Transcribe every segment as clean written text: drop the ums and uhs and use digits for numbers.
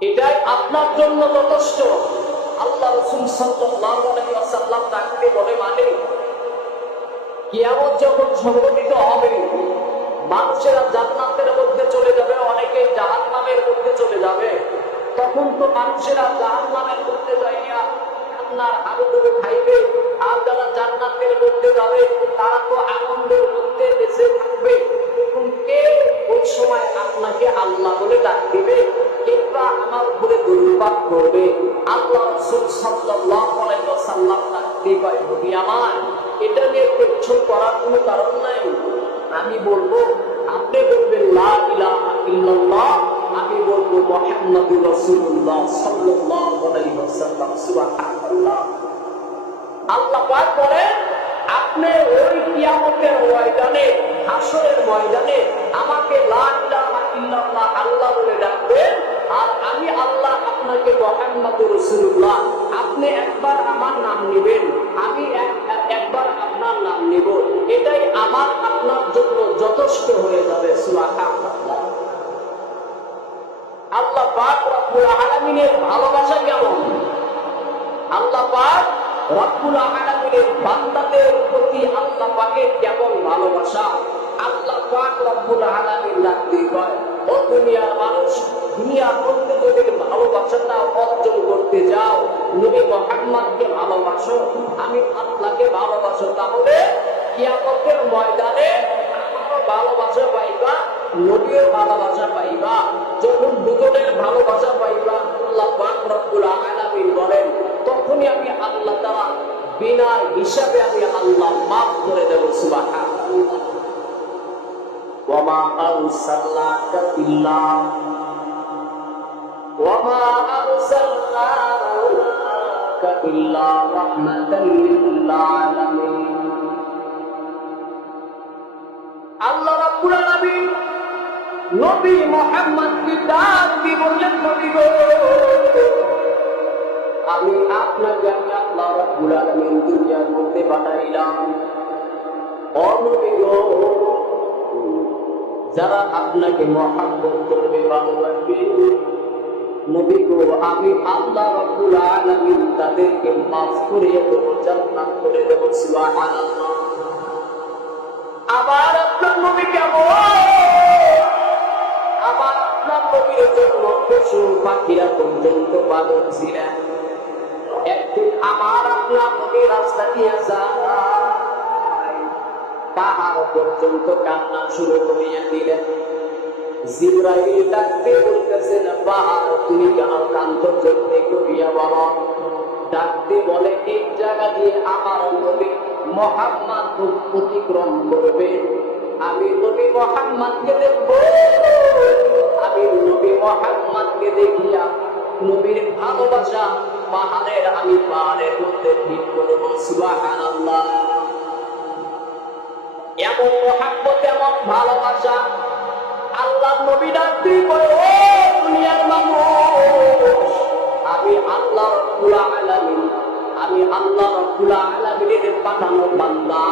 এটাই আপনার জন্য যথেষ্ট। আল্লাহ রাসূল সাল্লাল্লাহু আলাইহি ওয়াসাল্লাম ডাকতে বলে মানে কিয়ামত যখন সংঘটিত হবে, মানুষেরা জান্নাতের মধ্যে চলে যাবে, অনেকে জাহান্নামের মধ্যে চলে যাবে। তখন তো মানুষেরা জাহান্নামের মধ্যে যাইয়া কান্নার হাবুডুবু খাইবে, আর যারা জান্নাতের মধ্যে যাবে তারা তো আনন্দের মধ্যে বেঁচে থাকবে। তখন কে ওই সময় আপনাকে আল্লাহ বলে ডাক দিবে, কিংবা আমার উপরে দুর্পাত করবে? আল্লাহ রাসূল সাল্লাল্লাহু আলাইহি ওয়াসাল্লাম ডাকতে কয়, নবী আমার, এটা নিয়ে টেনশন করার কোনো কারণ নাই। আমি বলবো, আপনি বলবেন লা ইলাহা ইল্লাল্লাহ, আমি বলবো মুহাম্মাদুর রাসূলুল্লাহ সাল্লাল্লাহু আলাইহি ওয়াসাল্লাম। সুবহানাল্লাহ। আল্লাহ পাক বলেন, আপনি ওই কিয়ামতের ময়দানে, হাসরের ময়দানে আমাকে লা ইলাহা ইল্লাল্লাহ আল্লাহ বলে ডাকবেন, আর আমি আল্লাহ আপনাকে মুহাম্মাদুর রাসূলুল্লাহ, আপনি একবার আমার নাম নেবেন, আমি একবার আপনার নাম নেব। এটাই আমার আপনার জন্য যথেষ্ট হয়ে যাবে। সুবহানাল্লাহ। আল্লাহ পাক রব্বুল আলামিনের ভালোবাসা কেমন? আল্লাহ পাক রব্বুল আলামিনের বান্দাদের প্রতি আল্লাহ পাকের কেমন ভালোবাসা! আল্লাহ পাক রব্বুল আলামিন ডাকতে কয়, ও দুনিয়ার মানুষ, দুনিয়ার মধ্যে যদি ভালোবাসাটা অর্জন করতে যাও, নবী মুহাম্মদকে ভালোবাসো, আমি আল্লাহকে ভালোবাসো, তাহলে কিয়ামতের ময়দানে আমারও ভালোবাসা পাইবা, নবীও ভালোবাসা পাইবা। যখন দুজনের ভালোবাসা পাইবা, আল্লাহ পাক রব্বুল আলামিন বলেন, তখনই আমি আল্লাহ তাআলা বিনা হিসাবে আমি আল্লাহ মাফ করে দেব। সুবহানাল্লাহ। ওয়ামা আরসালনাকা ইল্লা রাহমাতাল লিল আলামিন। আল্লাহ রাব্বুল আলামিন নবী মুহাম্মদকে ডাক দিয়ে বললেন, নবী গো, আমি আপনাকে আল্লাহ রাব্বুল আলামিন দুনিয়ার মধ্যে পাঠাইলাম। ও নবী গো, যারা আপনাকে মহব্বত করবে, ভালোবাসবে, নবী গো, আমি আল্লাহ রাব্বুল আলামিন তাদেরকে মাফ করে দেব, জান্নাত করে দেব। সুবহানাল্লাহ। আবার আপনার নবী কেমন? আবার আপনার নবীর জন্য পশু পাখিরা পর্যন্ত পাগল ছিলেন। একদিন আমার আপনার নবী রাস্তা দিয়ে যায়, পাহাড় পর্যন্ত কান্না শুরু করিয়া দিলেন। জিবরাইল ডাকতে বলতেছেন, পাহাড় তুমি কেন কান্দো? জলদি করিয়া বলো। ডাকতে বলে, এই জায়গা দিয়ে আমার নবী মুহাম্মদ অতিক্রম করবে, আমি নবী মুহাম্মদকে দেখব। আমি নবী মুহাম্মদকে দেখিয়া নবীর ভালোবাসা আমি পাহাড়ের মধ্যে ঠিক করব। সুবহানাল্লাহ। এমন মুহাব্বত, এমন ভালোবাসা আল্লাহ নবী ডাকতে বলে, ও দুনিয়ার মানুষ, আমি আল্লাহ রাব্বুল আলামিন, আমি আল্লাহ রাব্বুল আলামিনের পাঠানো বান্দা,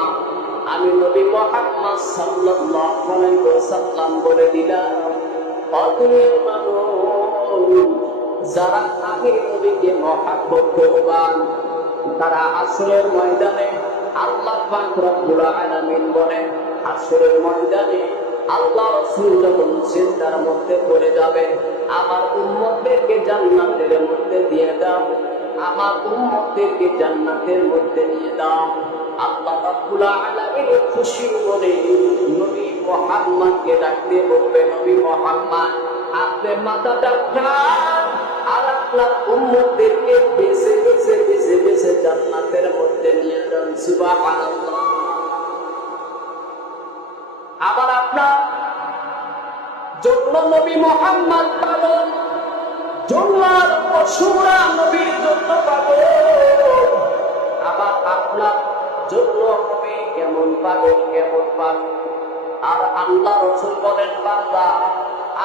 আমি নবী মুহাম্মদ সাল্লাল্লাহু আলাইহি ওয়াসাল্লাম বলে দিলাম, ও দুনিয়ার মানুষ, যারা আমি নবীকে মহব্বত করবান, তারা হাসরের ময়দানে আল্লাহ পাক রব্বুল আলামিন বলেন, হাসরের ময়দানে আল্লাহ রাসূল যখন সিজদার মধ্যে পড়ে যাবে, আমার উম্মতদেরকে জান্নাতের মধ্যে দিয়ে দাও, আমার উম্মতদেরকে জান্নাতের মধ্যে নিয়ে দাও। আল্লাহ রাব্বুল আলামিন খুশি মনে নবী মুহাম্মদকে ডাকতে বলবে, নবী মুহাম্মদ, আপনি মাথাটা উঠান, আর আপনার উম্মতদেরকে বেছে বেছে বেছে বেছে জান্নাতের মধ্যে নিয়ে যান। সুবহানাল্লাহ। আবার আপনার জন্য নবী মুহাম্মদ পাগল, জন্মার পশুরা নবীর জন্য পাগল। আবার আপনার জন্য হবে কেমন পাগল, কেমন পাগল। আর আল্লাহ রাসূল বলেন, বান্দা,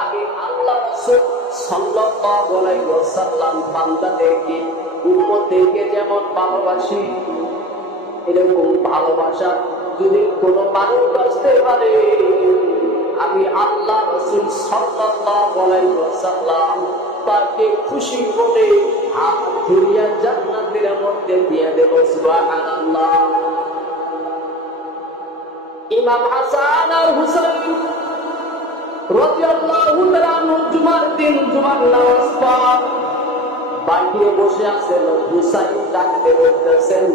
আমি আল্লাহ রাসূল সাল্লাল্লাহু আলাইহি ওয়াসাল্লাম বান্দাদেরকে, উম্মতদেরকে যেমন ভালোবাসি, এরকম ভালোবাসা যদি কোনো মানুষ বাঁচতে পারে, আমি আল্লাহ রাসূল সাল্লাল্লাহু আলাইহি ওয়াসাল্লাম পাকে খুশি বলে হাত ধরিয়া জান্নাতের মধ্যে দিয়ে দেব। সুবহানাল্লাহ। ইমাম হাসান আর হুসাইন রাদিয়াল্লাহু তাআলা জুমার দিন জুমার নামাজ পড়া বাইরে বসে আছেন। হুসাইন ডাকতে বলতেছেন,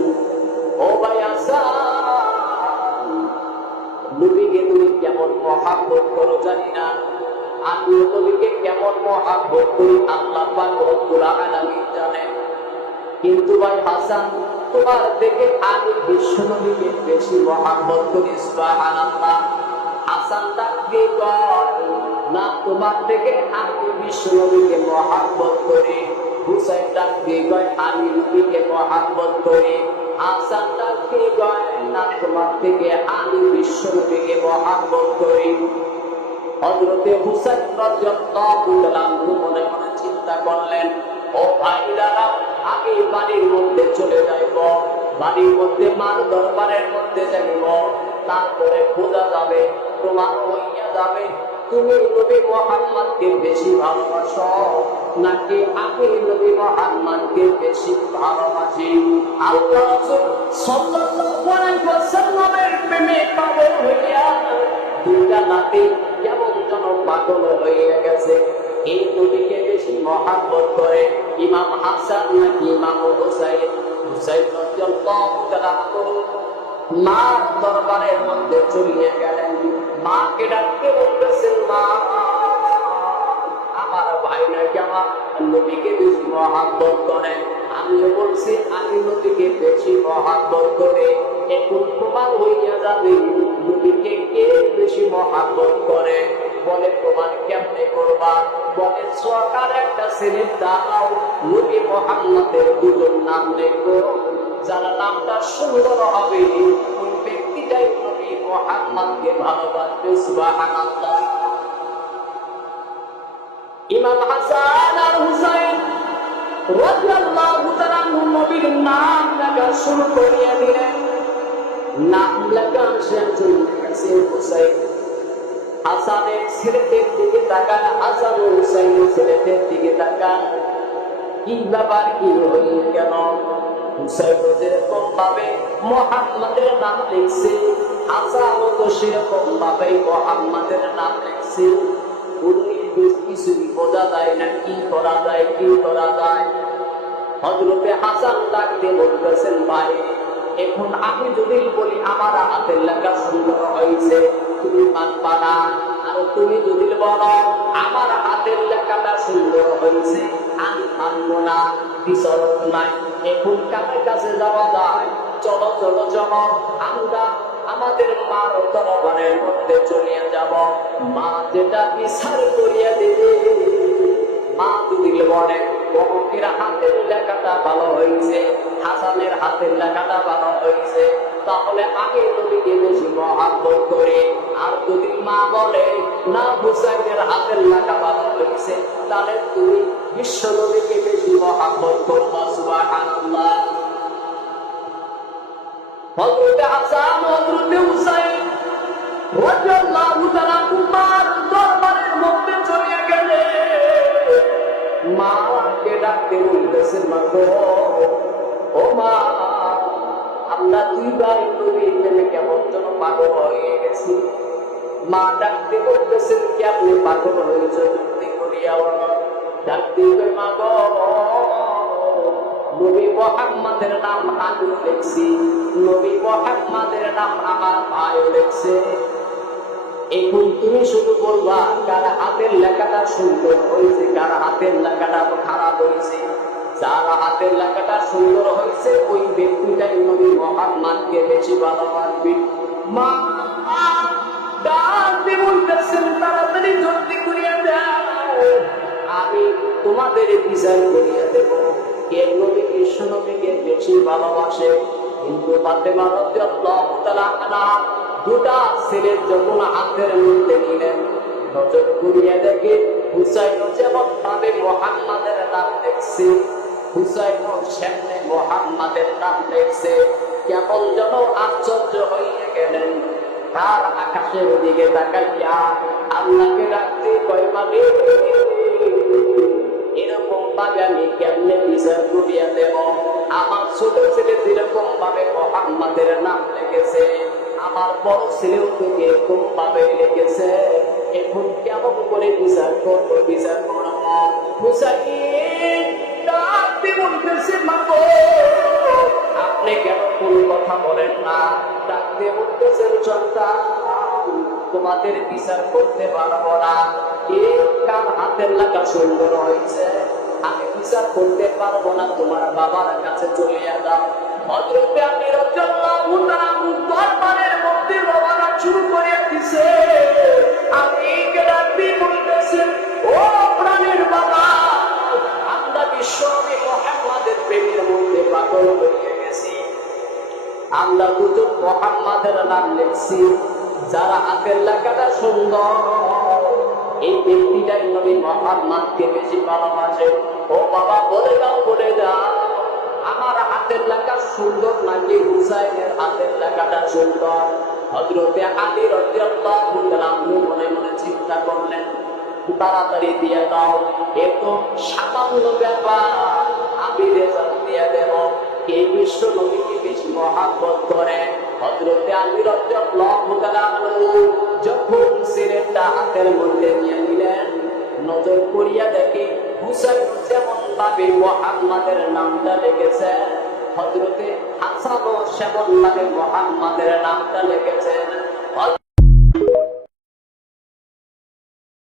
ও ভাই হাসান, নবীকে তুমি কেমন মহব্বত করো জানি না, আমি নবীকে কেমন মহব্বত করি আল্লাহ পাক রব্বুল আলামিন জানেন। কিন্তু ভাই হাসান, তোমার থেকে আমি বিশ্ব নবীকে বেশি মহব্বত করি। সুবহানাল্লাহ। হাসান ডাকতে কয়, না, তোমার থেকে আমি বিশ্ব নবীকে মহব্বত করি। হুসাইন ডাকতে কয়, আমি নবীকে মহব্বত করি। হাসান ডাকতে কয়, না, তোমার থেকে আমি বিশ্ব নবীকে মহব্বত করি। হযরতে হুসাইন রাদিয়াল্লাহু তাআলা মনে মনে চিন্তা করলেন, ও ভাইরা, আমি বাড়ির মধ্যে চলে যাইব, বাড়ির মধ্যে মার দরবারের মধ্যে যাইব, তারপরে খোঁজা যাবে, তোমার হইয়া যাবে তুমি নবী মুহাম্মদকে বেশি ভালোবাসো নাকি আমি নবী মুহাম্মদকে বেশি ভালোবাসি। আল্লাহ রাসূল সাল্লাল্লাহু আলাইহি ওয়াসাল্লামের প্রেমে পাগল হইয়া দুইটা নাতি কেমন যেন পাগল হয়ে গেছে। এই নবীকে বেশি মহব্বত করে ইমাম হাসান নাকি ইমাম হুসাইন। হুসাইন রাদিয়াল্লাহু তাআলা মার দরবারের মধ্যে চলিয়ে গেলেন। মাকে ডাকতে বলতেছেন, মা, আমার ভাই নাকি আমার নবীকে বেশি মহব্বত করে। আমিও বলছি আমি নবীকে বেশি মহব্বত করে। এখন প্রমাণ হইয়া যাবে নবীকে কে বেশি মহব্বত করে। বলে, প্রমাণ কেমনে করবা? বলে, সরকার একটা ছেলের দাও, নবী মুহাম্মদের দুজন নাম লেখো, যার নামটা সুন্দর হবে ওই ব্যক্তিটাই নবী মুহাম্মদকে ভালোবাসবে। সুবহানাল্লাহ। ইমাম হাসান আর হুসাইন রাদিয়াল্লাহু তাআলা নবীর নাম লেখা শুরু করিয়া দিলেন। নাম লেখা শেষ হয়ে গেছে। হুসাইন হাসানের ছেলেদের দিকে তাকান, হাসান ও হুসাইনের ছেলেদের দিকে তাকান। কি ব্যাপার, কি হয়ে গেল? হুসাইন যেরকম ভাবে মুহাম্মাদের নাম লিখছে, হাসান তো সেরকম ভাবে মুহাম্মাদের নাম লিখছে। কিছুই বোঝা যায় না, কি করা যায়, কি করা যায়। হযরতে হাসান ডাকতে বলতেছেন, ভাই, এখন আমি যদি বলি আমার হাতের লেখা সুন্দর হয়েছে, তুমি মানবা না। আর তুমি যদি বলো আমার হাতের লেখাটা সুন্দর হয়েছে, আমি মানবো না। বিচরণ নাই। এখন কার কাছে যাওয়া যায়? চলো চলো চলো, আমরা আমাদের মার দরবারের মধ্যে চলিয়ে যাব। মা যেটা বিচার করিয়া দেবে। মা যদি বলে অমুকের হাতের লেখাটা ভালো হয়েছে, হাসানের হাতের লেখাটা ভালো হয়েছে, তাহলে আগে নবীকে বেশি মহব্বত করি। আর যদি মা বলে না, হুসাইনের হাতের লেখা ভালো হয়েছে, তাহলে তুমি বিশ্ব নবীকে বেশি মহব্বত করবা। সুবহানাল্লাহ। হযরতে হাসান হযরতে হুসাইন রাদিয়াল্লাহু তাআলা মার দরবারের মধ্যে চলে গেলেন। মাকে ডাকতে বলতেছেন, মা গো, ও মা, আমরা দুই ভাই নবীর প্রেমে কেমন যেন পাগল হয়ে গেছি। মা ডাকতে বলতেছেন, কি আপনি পাগল হয়েছে? যুক্তি করিয়া ডাকতে, মা গো, নবী মুহাম্মাদের নাম আমি লিখছি, নবী মুহাম্মাদের নাম আমার ভাই লিখছে। এখন তুমি শুধু বলবা কার হাতের লেখাটা সুন্দর হয়েছে, কার হাতের লেখাটা খারাপ হয়েছে। যার হাতের লেখাটা সুন্দর হয়েছে ওই ব্যক্তিটাই নবী মুহাম্মদকে বেশি ভালোবাসবে। মা ডাকতে বলতেছেন, তাড়াতাড়ি জলদি করিয়া দাও, আমি তোমাদের বিচার করিয়া দেব কে নবী বিশ্ব নবীকে বেশি ভালোবাসে। কিন্তু ফাতেমা রাদিয়াল্লাহু তাআলা আনহা দুটা ছেলের যখন হাতের মধ্যে নিলেন, নজর ঘুরিয়ে দেখে হুসাইন যেমন ভাবে মুহাম্মাদের নাম দেখছে, হুসাইন সামনে মুহাম্মাদের নাম দেখছে, কেমন যেন আশ্চর্য হয়ে গেলেন। তার আকাশের দিকে তাকাইয়া আল্লাহকে ডাকতে কয়, মালিক, এর করিয়া দেব। আমার ছোট ছেলে যেরকম ভাবে মুহাম্মাদের নাম লিখেছে, আমার বড় ছেলেও তুমি এরকম ভাবে লিখেছে। এখন কেমন করে বিচার করবো, বিচার করবো। হুসাইন ডাকতে বলতেছে, মা গো, আপনি কেন কোন কথা বলেন না? ডাকতে বলতেছেন, সন্তান, তোমাদের বিচার করতে পারবো না। কার হাতের লাগা সুন্দর হয়েছে, আমি বিচার করতে পারবো না, তোমার বাবার কাছে চলে যাও। হযরতে আলী রাদিয়াল্লাহু তাআলা দরবারের মধ্যে রওনা শুরু করে দিয়েছে। আমি ডাকতে বলতেছেন, ও প্রাণের বাবা, আমরা বিশ্বনবী মুহাম্মাদের প্রেমের মধ্যে পাগল হয়ে গেছি। আমরা দুজন মুহাম্মাদের নাম লিখছি, যারা হাতের লেখাটা সুন্দর, এই ব্যক্তিটাই নবী মুহাম্মাদকে বেশি ভালোবাসে। ও বাবা, বলে দাও, বলে দাও, আমার হাতের লেখা সুন্দর নাকি হুসাইনের হাতের লেখাটা সুন্দর? হযরতে আলী রাদিয়াল্লাহু তাআলা মনে মনে চিন্তা করলেন, তাড়াতাড়ি দিয়ে দাও, এ তো সামান্য ব্যাপার, আমি রেজাল্ট দিয়ে দেব। এই বিশ্ব নবীকে বেশি মহব্বত করে। হযরতে আলী রাদিয়াল্লাহু তাআলা যখন সিলেটটা হাতের মধ্যে নিয়ে নিলেন, নজর করিয়া দেখি হুসাইন যেমন ভাবে মুহাম্মাদের নামটা লিখেছেন, হযরতে হাসানও সেমন ভাবে মুহাম্মাদের নামটা লিখেছেন।